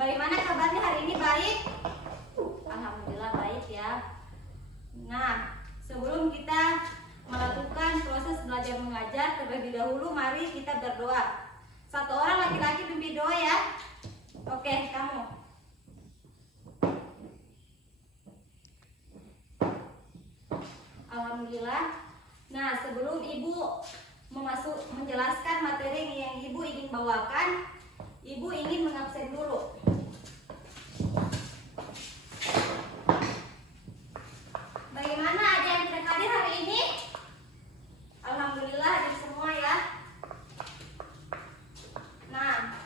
Bagaimana kabarnya hari ini? Baik? Alhamdulillah baik ya. Nah, sebelum kita melakukan proses belajar mengajar, terlebih dahulu mari kita berdoa. Satu orang laki-laki pimpin doa ya. Oke, kamu. Alhamdulillah. Nah, sebelum Ibu menjelaskan materi yang Ibu ingin bawakan, Ibu ingin mengabsen dulu. Bagaimana, ada yang tidak hadir hari ini? Alhamdulillah hadir semua ya. Nah,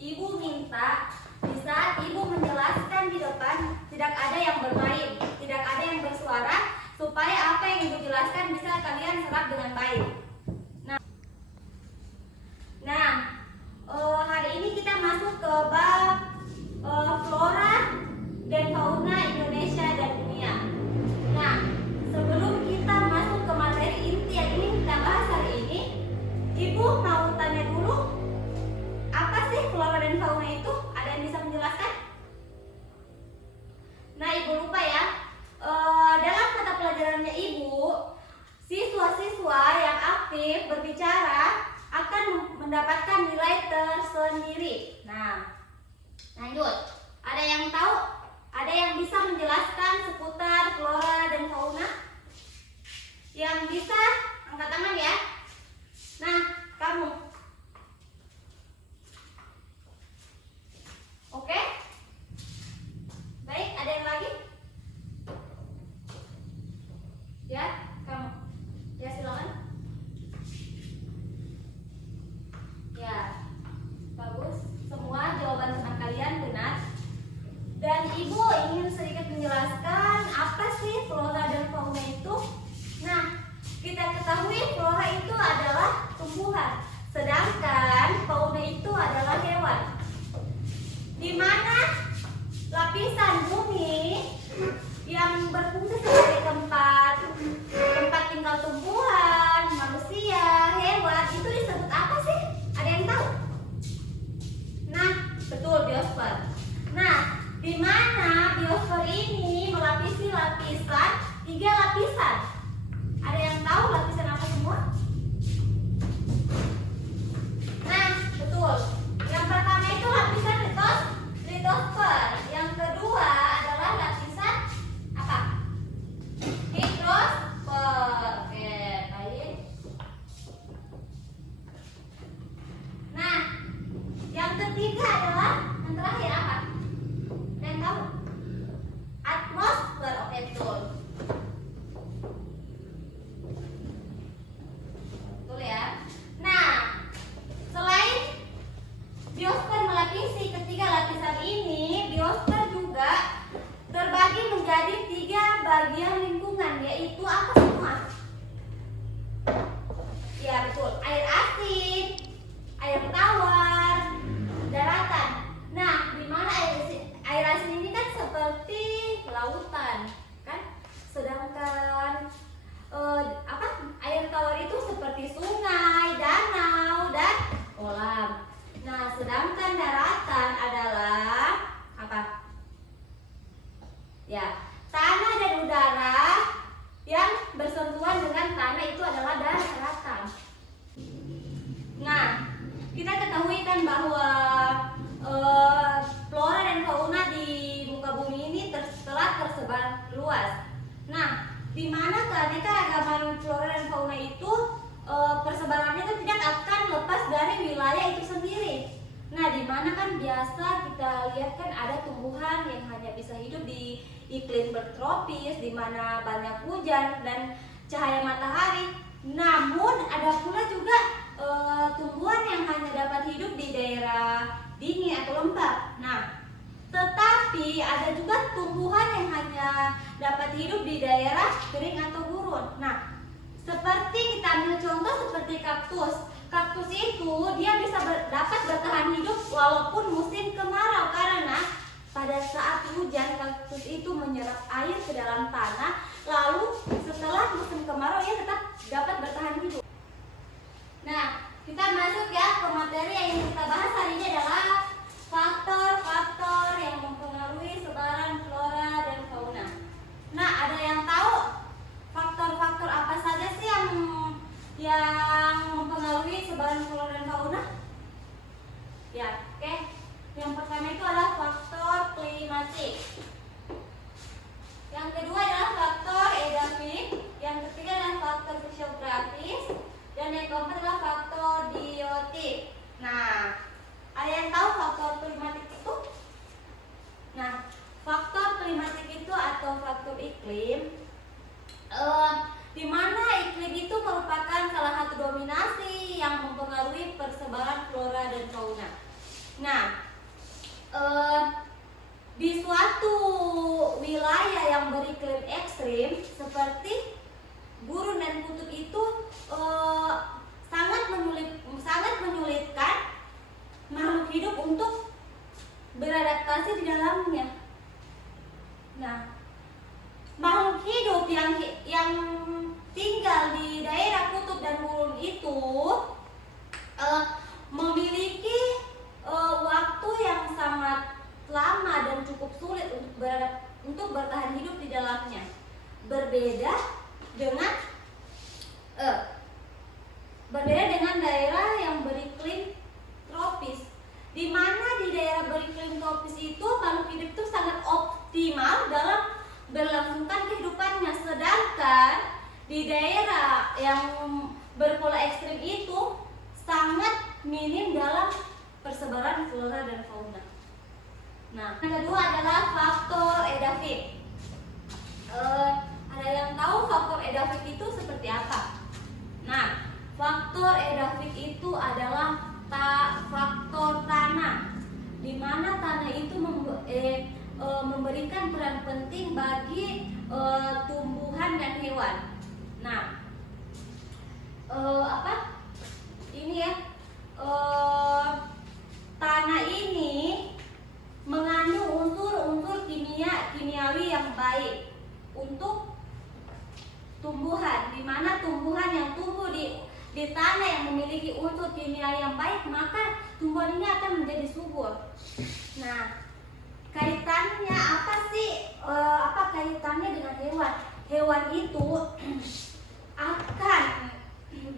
Ibu minta di saat Ibu menjelaskan di depan tidak ada yang bermain, tidak ada yang bersuara, supaya apa yang Ibu jelaskan bisa kalian serap dengan baik. Hari ini kita masuk ke bab flora dan fauna Indonesia dan dunia. Nah, sebelum kita masuk ke materi inti yang ingin kita bahas hari ini, Ibu mau tanya dulu, apa sih flora dan fauna itu? Ada yang bisa menjelaskan? Nah, Ibu lupa ya, dalam mata pelajarannya Ibu, siswa-siswa yang aktif berbicara akan mendapatkan nilai tersendiri. Nah, lanjut. Ada yang tahu? Ada yang bisa menjelaskan seputar flora dan fauna? Yang bisa angkat tangan ya. Nah, kamu. Oke? Baik, ada yang lagi? Ya, kamu. Ya, silakan. Ya, bagus. Semua jawaban teman kalian benar. Dan Ibu ingin sedikit menjelaskan apa sih flora dan fauna itu. Nah, kita ketahui flora itu adalah tumbuhan, sedangkan fauna itu adalah hewan. Di mana lapisan bumi yang berfungsi sebagai tempat tinggal tumbuhan, manusia, hewan itu disebut apa sih? Ada yang tahu? Nah, betul, biosfer. Nah, di mana biosfer ini melapisi lapisan 3 lapisan? Ada yang tahu lapisan apa semua? Nah, betul. Yang pertama itu lapisan litosfer. Yang kedua adalah lapisan apa? Hidrosfer. Oke, baik. Nah, yang ketiga adalah yang terakhir apa? Dan tahu? Atmosfer. Oke, betul. Betul ya. Nah, selain biosfer melapisi ketiga lapisan ini, biosfer juga terbagi menjadi 3 bagian lingkungan, yaitu apa semua? Ya, betul. Air asin, air tawar, daratan. Nah, di mana air asin ini kan seperti lautan, kan? Sedangkan air tawar itu seperti sungai, danau, dan kolam. Nah, sedangkan daratan adalah apa? Ya, tanah dan udara yang bersentuhan dengan tanah itu adalah daratan. Nah, kita ketahui kan bahwa flora dan fauna di muka bumi ini telah tersebar luas. Nah, di mana keanekaragaman flora dan fauna itu persebarannya itu tidak akan lepas dari wilayah itu sendiri. Nah, di mana kan biasa kita lihat kan ada tumbuhan yang hanya bisa hidup di iklim bertropis, di mana banyak hujan dan cahaya matahari. Namun ada pula juga tumbuhan yang hanya dapat hidup di daerah dingin atau lembab. Nah, tetapi ada juga tumbuhan yang hanya dapat hidup di daerah kering atau gurun. Nah, seperti kita ambil contoh seperti kaktus. Kaktus itu dia bisa dapat bertahan hidup walaupun musim kemarau, karena pada saat hujan kaktus itu menyerap air ke dalam tanah, lalu setelah musim kemarau ia tetap dapat bertahan hidup. Nah, kita masuk ya ke materi yang ingin kita bahas hari ini adalah faktor-faktor yang mempengaruhi sebaran flora dan fauna? Ya, oke. Yang pertama itu adalah faktor klimatik. Yang kedua adalah faktor edafik. Yang ketiga adalah faktor fisiografis. Dan yang keempat adalah faktor biotik. Nah, ada yang tahu faktor klimatik itu? Nah, faktor klimatik itu atau faktor iklim, di mana iklim itu merupakan salah satu dominasi yang mempengaruhi persebaran flora dan fauna. Nah, di suatu wilayah yang beriklim ekstrim seperti gurun dan kutub itu sangat menyulitkan makhluk hidup untuk beradaptasi di dalamnya. Nah, makhluk hidup yang tinggal di daerah kutub dan gurun itu memiliki waktu yang sangat lama dan cukup sulit untuk bertahan hidup di dalamnya. Berbeda dengan daerah yang beriklim tropis, di mana di daerah beriklim tropis itu makhluk hidup itu sangat optimal dalam berlangsungkan kehidupannya, sedangkan di daerah yang berpola ekstrim itu sangat minim dalam persebaran flora dan fauna. Nah, yang kedua adalah faktor edafik. Ada yang tahu faktor edafik itu seperti apa? Nah, faktor edafik itu adalah faktor tanah, di mana tanah itu memberikan peran penting bagi tumbuhan dan hewan. Nah, tanah ini mengandung unsur-unsur kimiawi yang baik untuk tumbuhan, di mana tumbuhan yang tumbuh di tanah yang memiliki unsur kimia yang baik, maka tumbuhan ini akan menjadi subur. Nah, kaitannya apa sih? Apa kaitannya dengan hewan? Hewan itu akan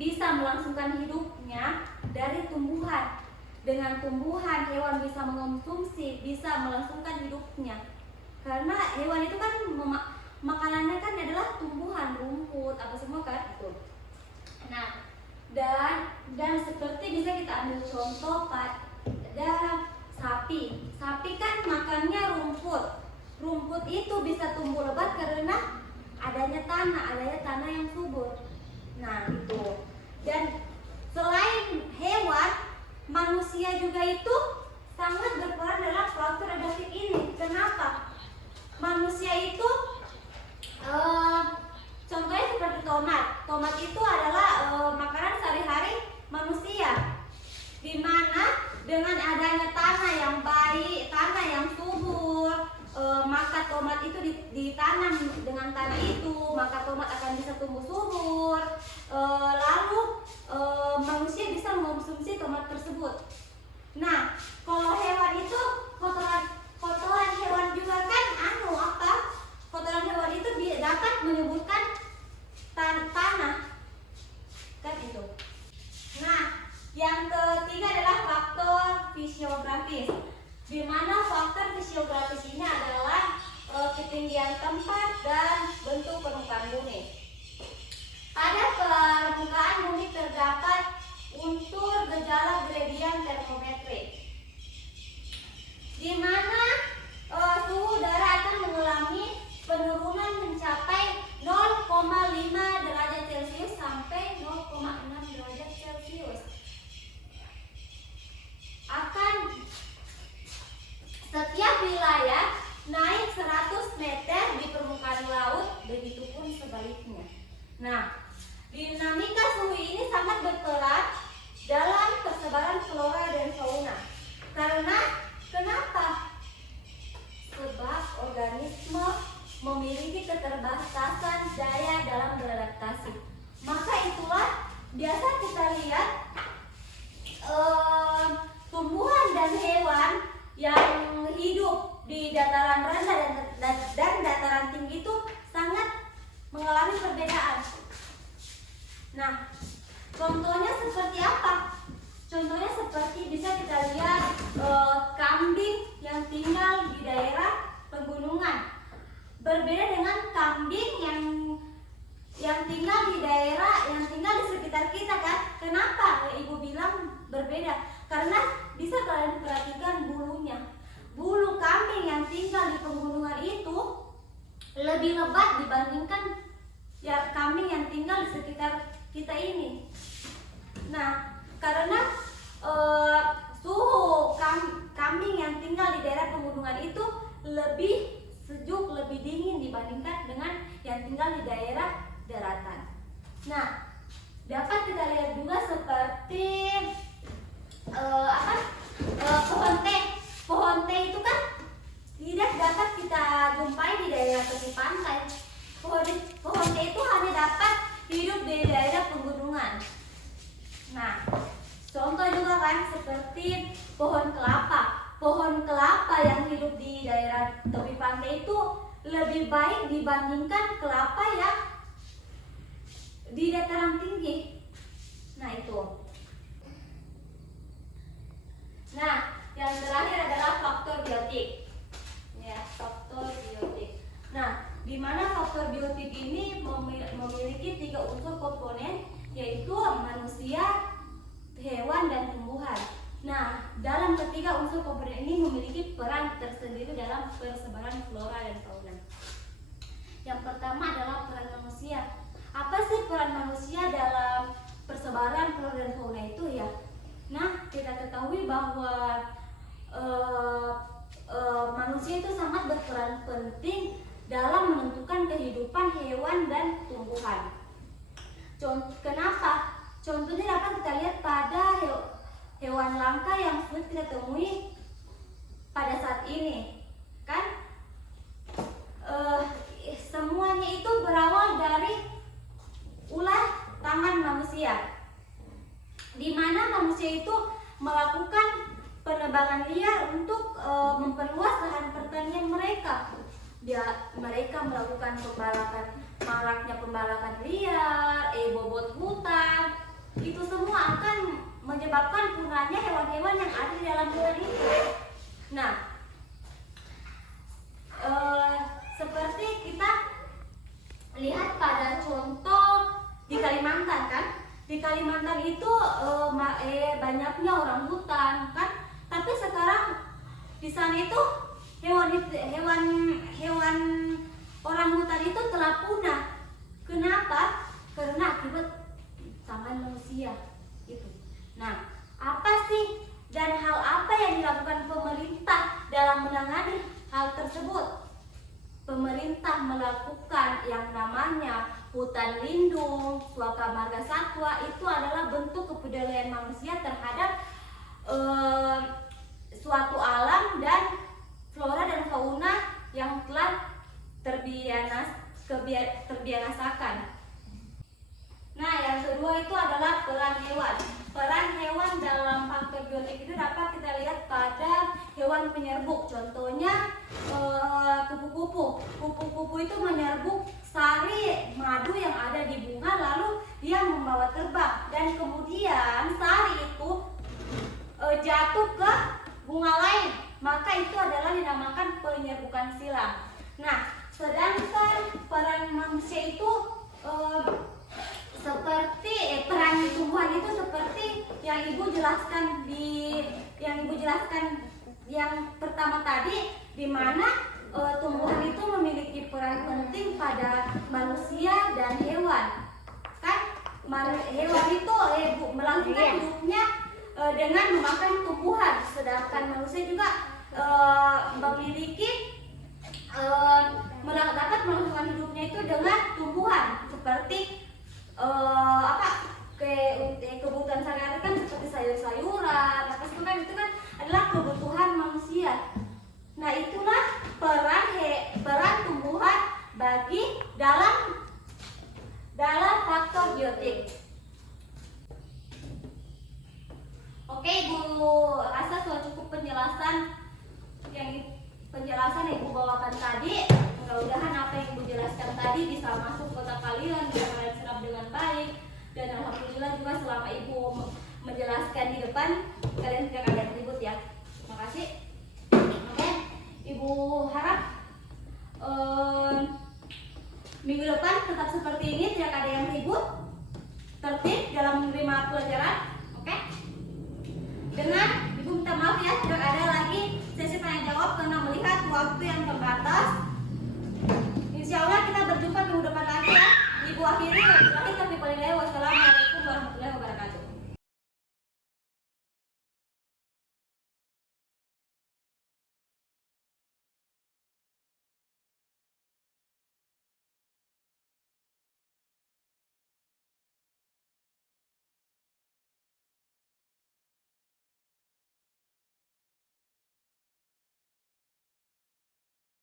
bisa melangsungkan hidupnya dari tumbuhan. Dengan tumbuhan, hewan bisa mengonsumsi, bisa melangsungkan hidupnya. Karena hewan itu kan makanannya kan adalah tumbuhan, rumput, apa semua kan itu. Nah, dan seperti bisa kita ambil contoh pada sapi. Sapi kan makannya rumput. Rumput itu bisa tumbuh lebat karena adanya tanah yang subur. Nah, itu. Dan selain hewan, manusia juga itu sangat berperan dalam faktor edafik ini. Kenapa? Manusia itu contohnya seperti tomat. Tomat itu adalah makanan sehari-hari manusia, di mana dengan adanya tanah yang baik, tanah yang subur, maka tomat itu ditanam dengan tanah itu, maka tomat akan bisa tumbuh subur. Lalu manusia bisa mengonsumsi tomat tersebut. Nah, kalau hewan itu kotoran hewan juga kan kotoran hewan itu dapat menyuburkan tanah kan itu. Nah, yang ketiga adalah faktor fisiografis, di mana faktor fisiografis ini adalah ketinggian tempat dan bentuk permukaan bumi. Pada permukaan bumi terdapat unsur gejala gradien termometrik, di mana suhu udara akan mengalami penurunan mencapai 0,5 derajat Celcius sampai 0,6 derajat Celcius. Akan setiap wilayah naik 100 meter di permukaan laut, begitupun sebaliknya. Nah, dinamika suhu ini sangat berperan Nah, karena suhu kambing yang tinggal di daerah pegunungan itu lebih sejuk, lebih dingin dibandingkan dengan yang tinggal di daerah daratan. Nah, dapat kita lihat juga seperti pohon teh. Pohon teh itu kan tidak dapat kita jumpai di daerah tepi pantai. Pohon teh itu hanya dapat hidup di daerah pegunungan. Nah, contoh juga kan seperti pohon kelapa. Pohon kelapa yang hidup di daerah tepi pantai itu lebih baik dibandingkan kelapa yang di dataran tinggi. Nah, itu. Nah, yang terakhir adalah faktor biotik. Ya, faktor biotik. Nah, di mana faktor biotik ini memiliki 3 unsur komponen, yaitu manusia, hewan, dan tumbuhan. Nah, dalam ketiga unsur komponen ini memiliki peran tersendiri dalam persebaran flora dan fauna. Yang pertama adalah peran manusia. Apa sih peran manusia dalam persebaran flora dan fauna itu ya? Nah, kita ketahui bahwa manusia itu sangat berperan penting dalam menentukan kehidupan hewan dan tumbuhan. Kenapa? Contohnya dapat kita lihat pada hewan langka yang sulit kita temui pada saat ini, kan? Semuanya itu berawal dari ulah tangan manusia, di mana manusia itu melakukan penebangan liar untuk memperluas lahan pertanian mereka. Mereka melakukan maraknya pembalakan liar, bobot hutan. Itu semua akan menyebabkan punahnya hewan-hewan yang ada di dalam hutan itu. Nah, seperti kita lihat pada contoh di Kalimantan, kan? Di Kalimantan itu banyaknya orang hutan, kan? Tapi sekarang di sana itu hewan orang hutan itu telah punah. Kenapa? Karena akibat tangan manusia itu. Nah, apa sih dan hal apa yang dilakukan pemerintah dalam menangani hal tersebut? Pemerintah melakukan yang namanya hutan lindung, suaka marga satwa. Itu adalah bentuk kepedulian manusia terhadap suatu alam dan flora dan fauna yang telah terbiasakan. Nah, yang kedua itu adalah peran hewan. Peran hewan dalam faktor biotik itu dapat kita lihat pada hewan penyerbuk. Contohnya kupu-kupu. Kupu-kupu itu menyerbuk sari madu yang ada di bunga, lalu dia membawa terbang, dan kemudian sari itu jatuh ke bunga lain. Maka itu adalah dinamakan penyerbukan silang. Nah, sedangkan peran manusia itu seperti peran tumbuhan itu seperti yang ibu jelaskan yang pertama tadi, di mana tumbuhan itu memiliki peran penting pada manusia dan hewan, kan? Hewan itu melakukan hidupnya dengan memakan tumbuhan, sedangkan manusia juga dapat melakukan hidupnya itu dengan tumbuhan, seperti kebutuhan sehari-hari kan seperti sayur-sayuran, itu kan adalah kebutuhan manusia. Nah, itulah peran tumbuhan bagi dalam faktor biotik. Oke, Ibu rasa sudah cukup penjelasan yang Ibu bawakan tadi. Mudah-mudahan apa yang Ibu jelaskan tadi bisa masuk ke otak kalian, bisa kalian serap dengan baik. Dan alhamdulillah juga selama Ibu menjelaskan di depan, kalian tidak akan ribut ya. Terima kasih. Oke, Ibu harap minggu depan tetap seperti ini, tidak ada yang ribut, tertib dalam menerima pelajaran. Oke? Dengan Ibu minta maaf ya, tidak ada lagi sesi tanya jawab karena melihat waktu yang terbatas. Insya Allah kita berjumpa minggu depan lagi ya. Ibu akhiri,